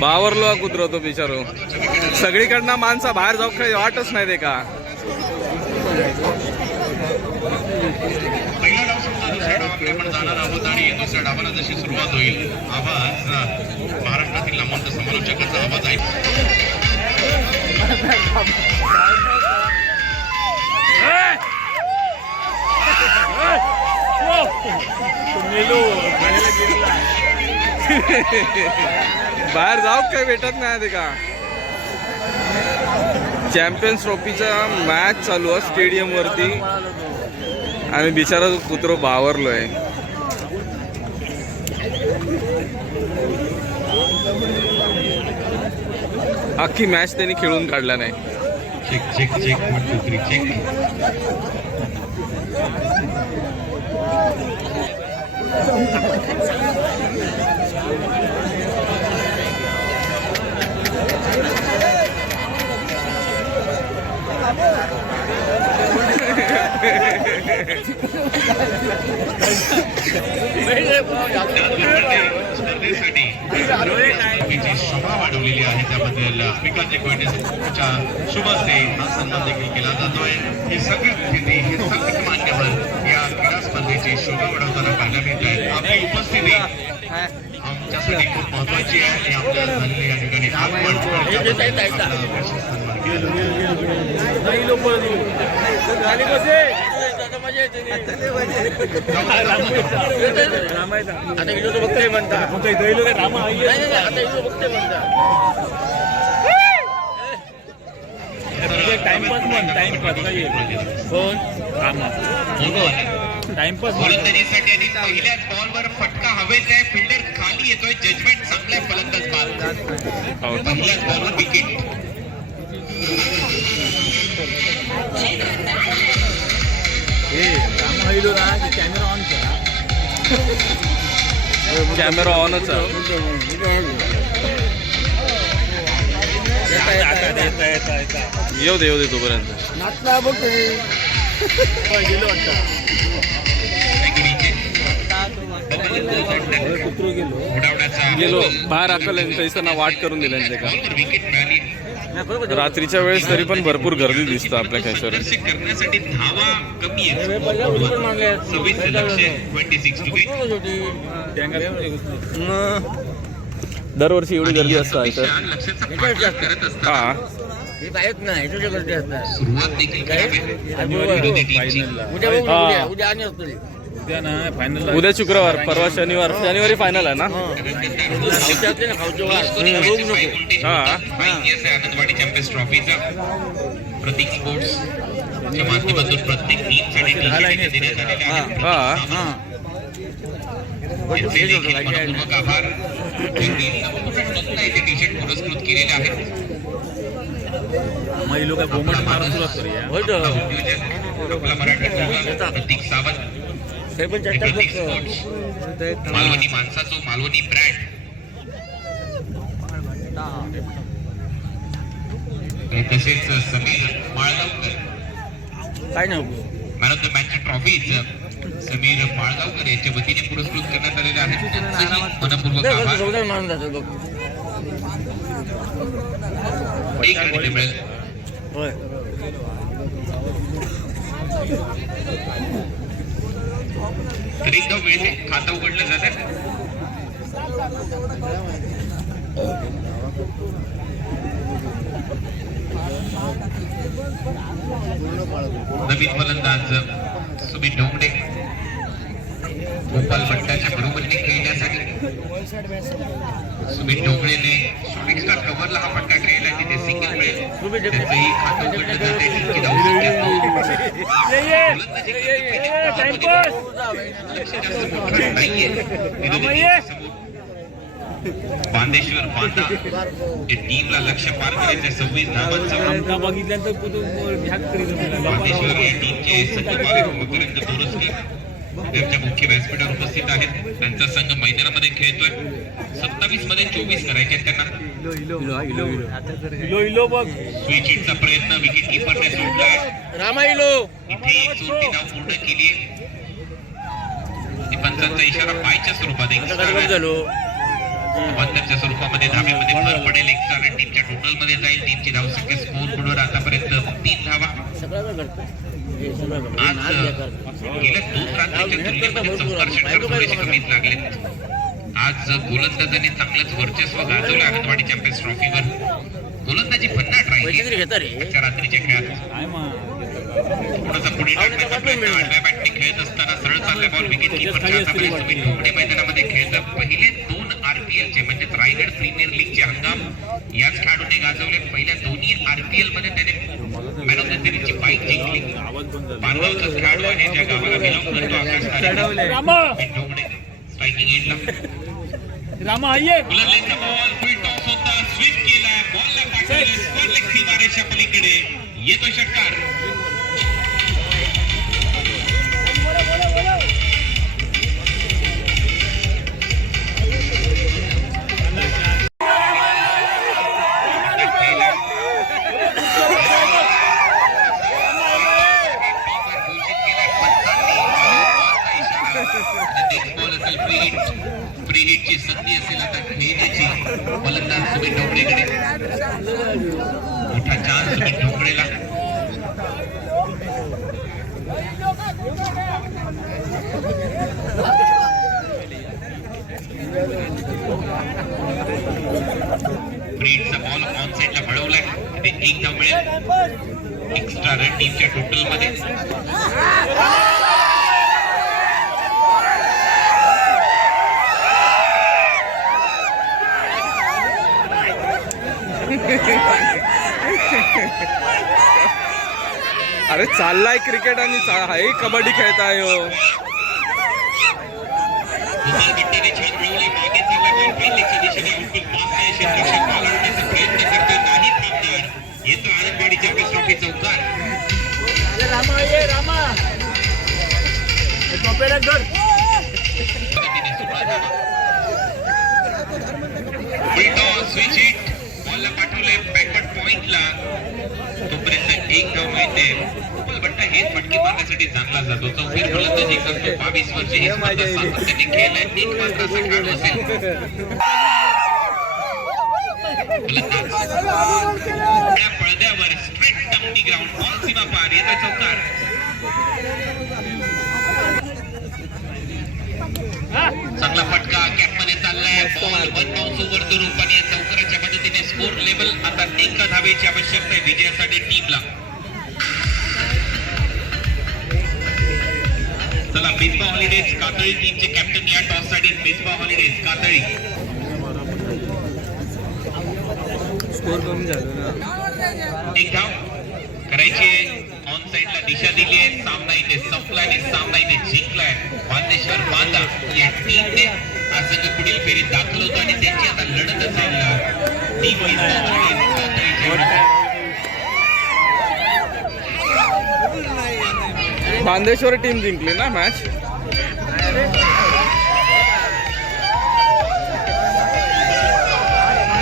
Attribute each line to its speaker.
Speaker 1: बावरलो कुत्रो तो बिचारो. सगळीकडनं माणसा बाहेर जाऊ काही वाटच नाही ते का?
Speaker 2: पहिला डाव दुसऱ्या डावाकडे जाणार आहोत आणि दुसऱ्या डावाला जशी सुरुवात होईल आवाज महाराष्ट्रातील नामवंत समालोचकांचा आवाज आहे
Speaker 1: बाहेर जाऊ काय भेटत नाही ते का? चॅम्पियन्स ट्रॉफीचा मॅच चालू आहे स्टेडियमवरती. आम्ही आणि बिचारा तो कुत्रो आहे अख्खी मॅच त्यांनी खेळून काढला नाही.
Speaker 2: वाढवलेली आहे त्याबद्दल विकास जगवाटेच्या शुभ असते हा सन्मान देखील केला जातोय. ही सगळी स्थिती हे सगळे मान्यवर या क्रीडा स्पर्धेची शोभा वाढवताना पाहायला मिळत आहे आपली उपस्थिती आमच्यासाठी खूप महत्वाची आहे आणि आपल्या झालेल्या या ठिकाणी आगमन सन्मान केला
Speaker 3: आता इलो तो. बघतोय म्हणता. नाही, नाही, नाही, आता इलो बघतोय म्हणता.
Speaker 4: टाइमपास म्हण टाइमपास कोण?
Speaker 2: मोठं आहे.
Speaker 4: टाइमपास
Speaker 2: गोलंदाजीसाठी आणि पहिल्याच बॉलवर फटका हवेत आहे फिल्डर खाली येतोय जजमेंट चांगलं आहे फलंदाज बाद. पहिल्याच बॉलवर विकेट
Speaker 4: कॅमेरा ऑन करा.
Speaker 1: कॅमेरा ऑनच येऊ दे येऊ दे तोपर्यंत.
Speaker 3: नाचला बघ तुम्ही
Speaker 4: गेलो. वाटतं कुत्रो गेलो.
Speaker 2: उडावण्याचा
Speaker 1: गेलो बाहेर अकल पैसा ना वाट करून दिल्या ते का? रात्रीच्या वेळेस तरी पण भरपूर गर्दी दिसतं आपल्या
Speaker 2: आकर्षित करण्यासाठी धावा कमी आहेत.
Speaker 1: दरवर्षी एवढी गर्दी
Speaker 2: असतात
Speaker 1: हा
Speaker 3: काहीच नाही ह्याच्या गर्दी असतात उद्या बघू ना,
Speaker 1: हा.
Speaker 3: उद्या आणि असतो.
Speaker 4: उद्या ना फायनल
Speaker 1: उद्या शुक्रवार परवा शनिवार. शनिवारी फायनल आहे ना? हा. हा.
Speaker 3: हा.
Speaker 2: पुरस्कृत केलेले आहेत
Speaker 4: बोमट करूया.
Speaker 2: मालवणी माणसाचो मालवणी ब्रँड तसेच समीर माळगावकर.
Speaker 3: काय उपयोग.
Speaker 2: मॅन ऑफ द मॅचच्या ट्रॉफीज समीर माळगावकर यांच्या वतीने पुरस्कृत करण्यात आलेले आहेत त्यांचंही मनपूर्वक आभार. एक मिळेल. तरी एकदा मिळते खातं उघडलं जातं. नवीन फलंदाज सुमित ढोंगडे. गोपाल भट्टाच्या बरोबरीने खेळण्यासाठी. सुमित ढोंगडेने शूटिंग स्टार कव्हरला हा फटका खेळला तिथे सिंगल मिळेल त्याचंही खातं उघडलं जाते. बांदेश्वर बांदा या टीमला लक्ष पार करायचे सव्वीस धावांचं
Speaker 4: बघितल्यानंतर.
Speaker 2: बांदेश्वर या टीमचे संजय मकरंद बोरसकर त्यांच्या मुख्य व्यासपीठावर उपस्थित आहेत. त्यांचा संघ मैदानामध्ये खेळतोय. सत्तावीसमध्ये चोवीस करायचे आहेत त्यांना.
Speaker 4: इलो इलो बघ.
Speaker 2: स्विचिटचा प्रयत्न विकेट किपरने सोडलाय
Speaker 3: रामा इलो
Speaker 2: धाव पूर्ण केली पंचांचा इशारा पायच्या स्वरूपात
Speaker 3: झालो?
Speaker 2: बंदरच्या स्वरूपामध्ये धाब्यामध्ये भर पडेल. एक्स्ट्रा रन टीमच्या टोटलमध्ये जाईल. टीमची धावसंख्या स्कोर बोर्डवर आतापर्यंत तीन धावा.
Speaker 3: हे.
Speaker 2: आज. गेल्या दोन रात्रीच्या तुलनेमध्ये थोडेसे कमीच लागले. आज गोलंदाजांनी चांगलंच वर्चस्व गाजवलं आनंदवाडी चॅम्पियन्स ट्रॉफीवर गोलंदाजी भन्नाट राहिली आजच्या रात्रीच्या खेळात. थोडासा पुढे आडव्या बॅटने खेळत असताना सरळ चालल्या बॉल. विकेट किपरच्या आतापर्यंत तुम्ही ढोबळे मैदानामध्ये खेळत? पहिले दोन आरपीएल चे म्हणजे रायगड प्रीमियर लीगचे हंगाम याच खेळाडूने गाजवले. पहिल्या दोन्ही आरपीएलमध्ये त्याने मॅन ऑफ द सिरीजची बाईक जिंकली.
Speaker 4: आवाज बंद झाला.
Speaker 2: पानगावचा खेळाडू आहे ज्या गावाला बिलॉंग करतो आकाश तारे
Speaker 4: रामा
Speaker 2: आइए। बॉल होता स्वीप केला बॉलला पाठवले स्क्वेअर लेग सीमारेषा पलीकडे. येतो षटकार. मोठा चान्स सुमित ढोबळेला ब्रीडचा बॉल ऑन साईडला वळवलाय ते एक धाव मिळेल. एक्स्ट्रा रन टीमच्या टोटलमध्ये.
Speaker 1: अरे चाललाय क्रिकेट आणि हाही कबड्डी खेळताय हो.
Speaker 2: दुसऱ्या गट्ट्याने छान जातो चौफेर फलंदाजी करतो बावीस वर्षे हे स्पर्धा सातत्याने खेळलाय तीन मात्र असा असेल. त्या पडद्यावर स्ट्रेट टम्पी ग्राउंड बॉल सीमा पार येता चौकार. चांगला फटका कॅपमध्ये चाललाय. Ball one bounce over the चौकाराच्या मदतीने स्कोर लेवल आता एका धावेची आवश्यकता आहे विजयासाठी टीमला बिस्बा हॉलिडेज कातळी टीमचे कॅप्टन या टॉससाठी बिस्बा हॉलिडेज कातळी
Speaker 1: स्कोर कमी झालं ना.
Speaker 2: एक धाव करायची ऑन साइडला दिशा दिली आहे. सामना इथे संपला आणि सामना इथे जिंकलाय बांदेश्वर बांदा या टीमने हा संघ पुढील फेरीत दाखल होतो आणि त्यांची आता लढत असेल टीम
Speaker 1: बांदेश्वर टीम जिंकली ना मॅच